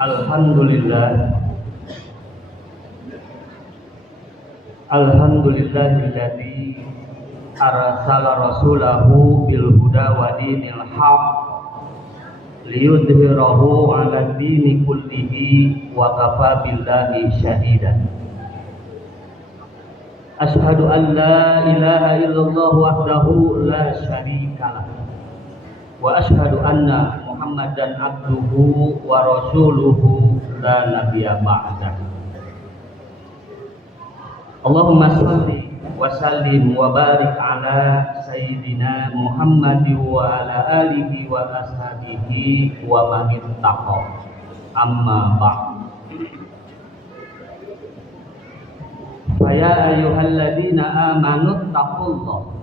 Alhamdulillah. Alhamdulillahilladzi arsala rasulahu bil huda wa dinil haq liyudhhirahu 'ala dini kullihi wa kafa billahi shahidan. Asyhadu an la ilaha illallah wahdahu la syarikalah wa asyhadu anna Muhammadan abduhu wa rasuluhu la nabiyya ba'dah. Allahumma shalli wa sallim wa barik ala sayyidina Muhammad wa ala alihi wa ashabihi wa man ittaqa. Amma ba'd. Faya ayyuhalladzina amanu taqullaha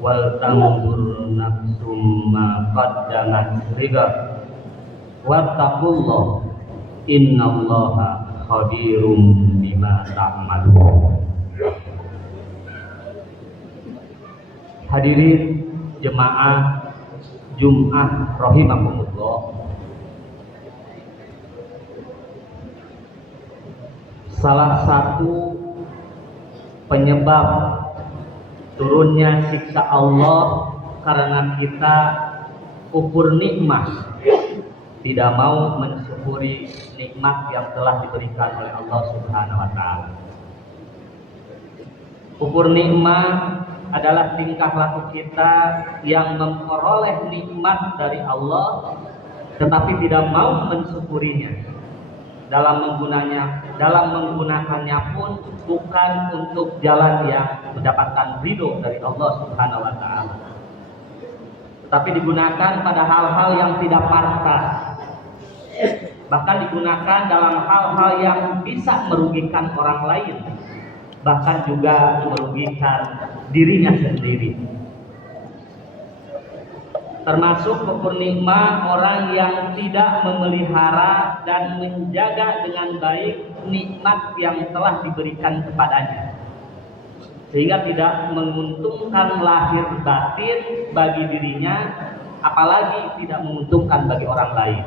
wal tanzur nafsum ma qaddamat lighad wattaqullaha innallaha khabirum bima ta'malun. Hadirin jemaah Jumat rahimakumullah. Salah satu penyebab turunnya siksa Allah karena kita kufur nikmat, tidak mau mensyukuri nikmat yang telah diberikan oleh Allah Subhanahu wa taala. Kufur nikmat adalah tingkah laku kita yang memperoleh nikmat dari Allah tetapi tidak mau mensyukurinya. Dalam menggunakannya pun bukan untuk jalan yang mendapatkan ridho dari Allah Subhanahu wa taala, tapi digunakan pada hal-hal yang tidak pantas, bahkan digunakan dalam hal-hal yang bisa merugikan orang lain, bahkan juga merugikan dirinya sendiri. Termasuk kufur nikmat orang yang tidak memelihara dan menjaga dengan baik nikmat yang telah diberikan kepadanya, sehingga tidak menguntungkan lahir batin bagi dirinya, apalagi tidak menguntungkan bagi orang lain.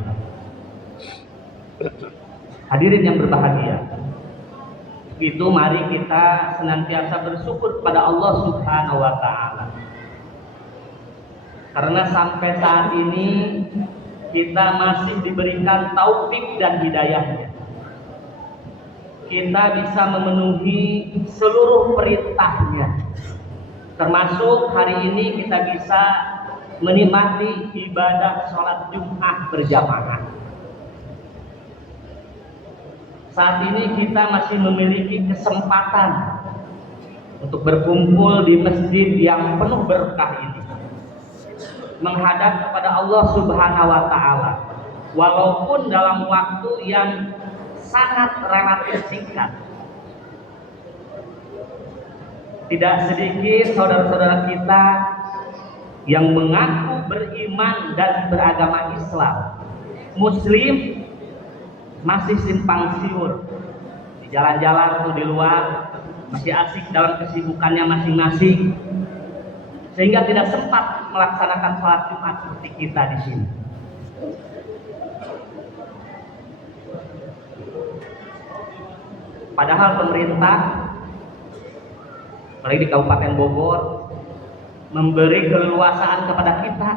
Hadirin yang berbahagia, itu mari kita senantiasa bersyukur kepada Allah Subhanahu wa taala. Karena sampai saat ini kita masih diberikan taufik dan hidayahnya. Kita bisa memenuhi seluruh perintahnya. Termasuk hari ini kita bisa menikmati ibadah sholat Jumat berjamaah. Saat ini kita masih memiliki kesempatan untuk berkumpul di masjid yang penuh berkah ini, menghadap kepada Allah Subhanahu wa taala, walaupun dalam waktu yang sangat relatif singkat. Tidak sedikit saudara-saudara kita yang mengaku beriman dan beragama Islam, muslim, masih simpang siur di jalan-jalan atau di luar, masih asik dalam kesibukannya masing-masing, sehingga tidak sempat melaksanakan sholat Jumat seperti kita di sini. Padahal pemerintah, apalagi di Kabupaten Bogor, memberi keleluasaan kepada kita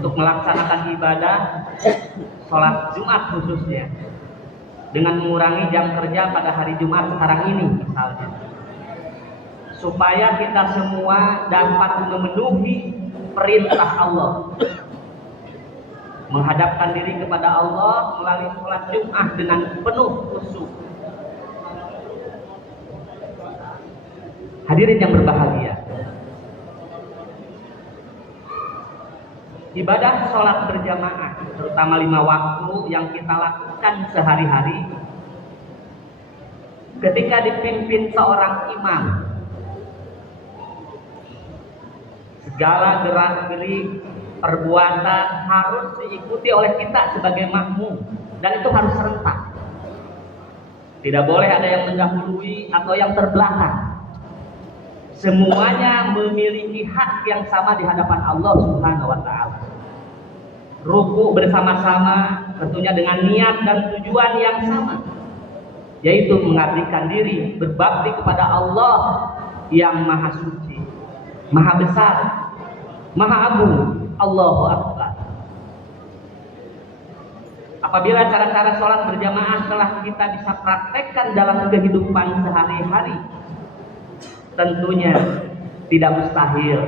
untuk melaksanakan ibadah sholat Jumat khususnya, dengan mengurangi jam kerja pada hari Jumat sekarang ini misalnya, supaya kita semua dapat memenuhi perintah Allah, menghadapkan diri kepada Allah melalui sholat Jumat dengan penuh khusyuk. Hadirin yang berbahagia, ibadah sholat berjamaah, terutama 5 waktu yang kita lakukan sehari-hari, ketika dipimpin seorang imam, segala gerak-gerik perbuatan harus diikuti oleh kita sebagai makmum, dan itu harus serentak. Tidak boleh ada yang mendahului atau yang terbelakang. Semuanya memiliki hak yang sama di hadapan Allah Subhanahu wa taala. ruku bersama-sama, tentunya dengan niat dan tujuan yang sama, yaitu mengabdikan diri, berbakti kepada Allah yang maha suci, maha besar, maha agung. Allahu Akbar. Apabila cara-cara sholat berjamaah telah kita bisa praktekkan dalam kehidupan sehari-hari, tentunya tidak mustahil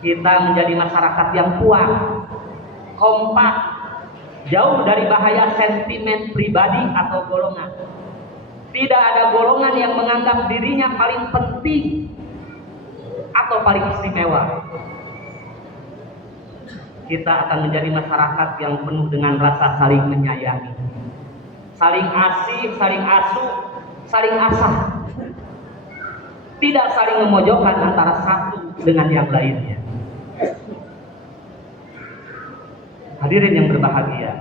kita menjadi masyarakat yang kuat, kompak, jauh dari bahaya sentimen pribadi atau golongan. Tidak ada golongan yang menganggap dirinya paling penting atau paling istimewa. Kita akan menjadi masyarakat yang penuh dengan rasa saling menyayangi, saling asih, saling asuh, saling asah. Tidak saling memojokkan antara satu dengan yang lainnya. Hadirin yang berbahagia,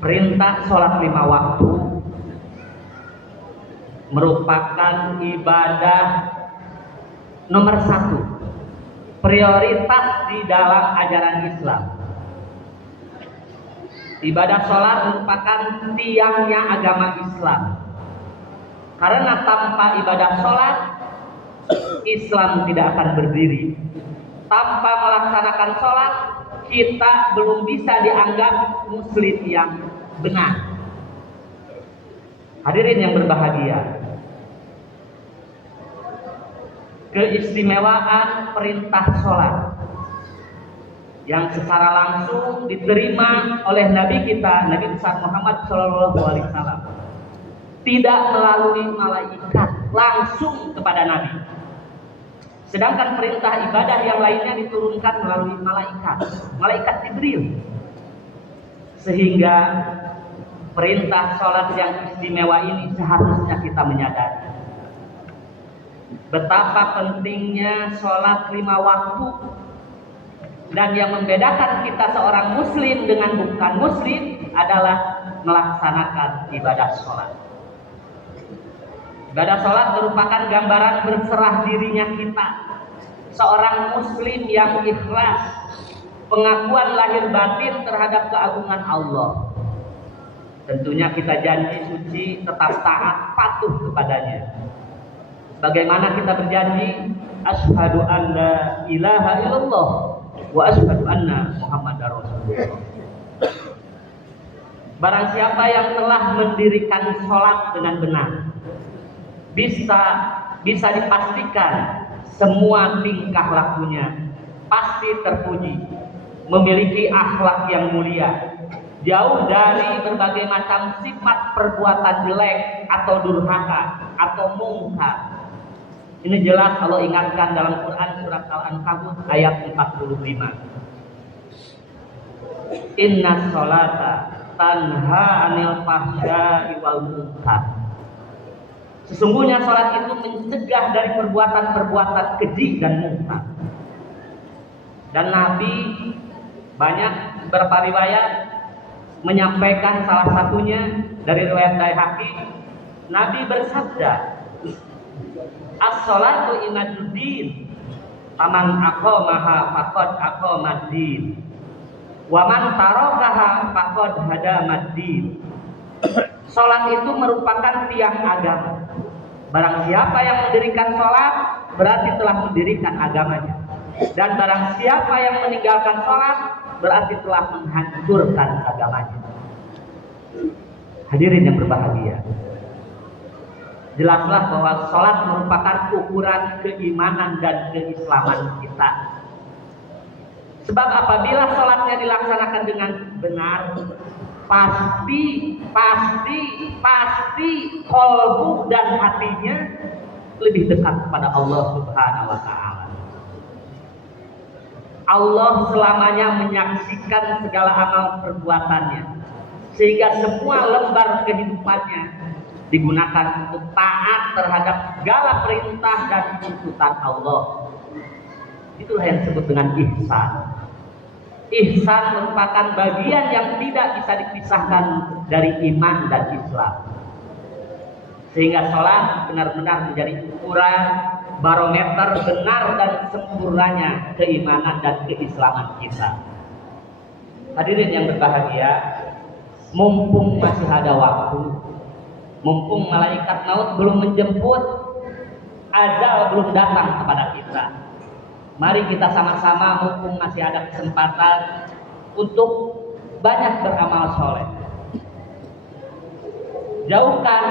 perintah sholat 5 waktu merupakan ibadah nomor 1, prioritas di dalam ajaran Islam. Ibadah sholat merupakan tiangnya agama Islam. Karena tanpa ibadah sholat, Islam tidak akan berdiri. Tanpa melaksanakan sholat, kita belum bisa dianggap muslim yang benar. Hadirin yang berbahagia, keistimewaan perintah sholat yang secara langsung diterima oleh Nabi kita, Nabi besar Muhammad SAW, tidak melalui malaikat langsung kepada Nabi. Sedangkan perintah ibadah yang lainnya diturunkan melalui malaikat Jibril. Sehingga perintah sholat yang istimewa ini seharusnya kita menyadari betapa pentingnya sholat 5 waktu, dan yang membedakan kita seorang muslim dengan bukan muslim adalah melaksanakan ibadah sholat. Ibadah sholat merupakan gambaran berserah dirinya kita, seorang muslim yang ikhlas, pengakuan lahir batin terhadap keagungan Allah. Tentunya kita janji suci tetap taat patuh kepadanya. Bagaimana kita berjanji? Asyhadu an la ilaha illallah wa asyhadu anna Muhammadar Rasulullah. Barang siapa yang telah mendirikan sholat dengan benar, bisa dipastikan semua tingkah lakunya pasti terpuji, memiliki akhlak yang mulia, jauh dari berbagai macam sifat perbuatan jelek atau durhaka atau mungkar. Ini jelas Allah ingatkan dalam Quran surat Al-Ankabut ayat 45. Inna sholata tanha anil fahsya'i wal munkar. Sesungguhnya sholat itu mencegah dari perbuatan-perbuatan keji dan mungkar. Dan Nabi banyak beberapa riwayat menyampaikan, salah satunya dari riwayat Baihaqi, Nabi bersabda, as-sholatu imaduddin, faman aqamaha faqad aqamaddin, wa man tarakaha faqad hadamaddin. Sholat itu merupakan tiang agama. Barang siapa yang mendirikan sholat berarti telah mendirikan agamanya, dan barang siapa yang meninggalkan sholat berarti telah menghancurkan agamanya. Hadirin yang berbahagia, jelaslah bahwa sholat merupakan ukuran keimanan dan keislaman kita. Sebab apabila sholatnya dilaksanakan dengan benar, pasti qalbu dan hatinya lebih dekat kepada Allah Subhanahu wa ta'ala. Allah selamanya menyaksikan segala amal perbuatannya, sehingga semua lembar kehidupannya digunakan untuk taat terhadap segala perintah dan tuntutan Allah. Itulah yang disebut dengan ihsan. Ihsan merupakan bagian yang tidak bisa dipisahkan dari iman dan Islam. Sehingga sholat benar-benar menjadi ukuran barometer benar dan sempurnanya keimanan dan keislaman kita. Hadirin yang berbahagia, mumpung masih ada waktu, mumpung malaikat maut belum menjemput, ajal belum datang kepada kita, mari kita sama-sama mumpung masih ada kesempatan untuk banyak beramal soleh. Jauhkan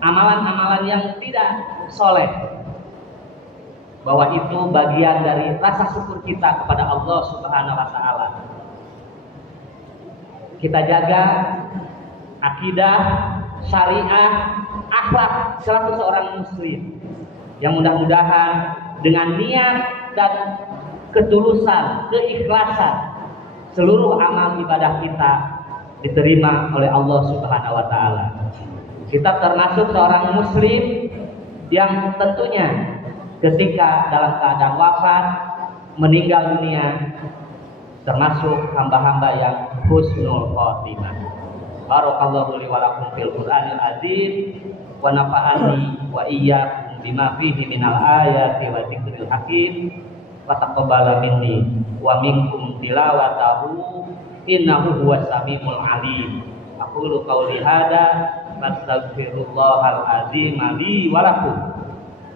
amalan-amalan yang tidak soleh, bahwa itu bagian dari rasa syukur kita kepada Allah Subhanahu wa Ta'ala. Kita jaga akidah, syariah, akhlak selaku seorang muslim, yang mudah-mudahan dengan niat dan ketulusan, keikhlasan, seluruh amal ibadah kita diterima oleh Allah Subhanahu wa Ta'ala. Kita termasuk seorang muslim yang tentunya ketika dalam keadaan wafat, meninggal dunia, termasuk hamba-hamba yang husnul khotimah. Barakallahu li wa lakum fil Qur'anil azim wa nafa'ani wa iyyakum bima fihi minal ayati wa dzikril hakim wa taqabbala minni wa minkum tilawatahu innahu huwas samiul alim. Aqulu qauli hada astaghfirullahal azim li wa lakum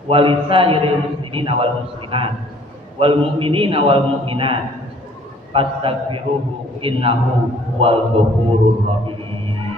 wa lisairil muslimina wal muslimat wal mu'minina wal mu'minat fastaghfiruhu innahu huwal ghafurur rahim.